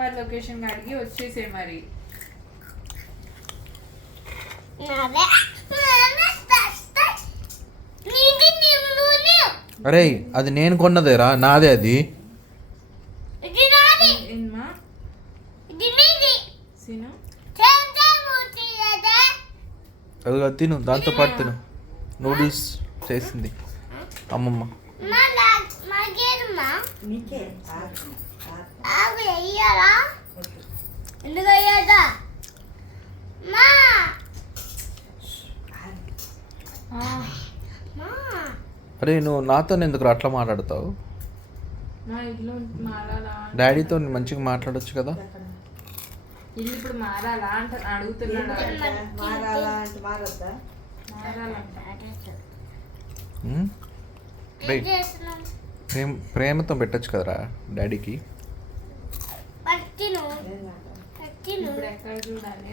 Location అడిగి వచ్చేసే మరి. అరే అది నేను కొన్నదేరా, నాదే అది. అది తిను, దాంతో పాటు తిను. నూడిల్స్ చేసింది అమ్మమ్మ. అరే నువ్వు నాతో ఎందుకు అట్లా మాట్లాడతావు? డాడీతో మంచిగా మాట్లాడొచ్చు కదా. ఇల్లు ఇప్పుడు మారాలా అంట అడుగుతున్నాడు. ప్రేమతో పెట్టచ్చు కదరా డాడీకి. ఇప్పుడు ఎక్కడ చూడాలి?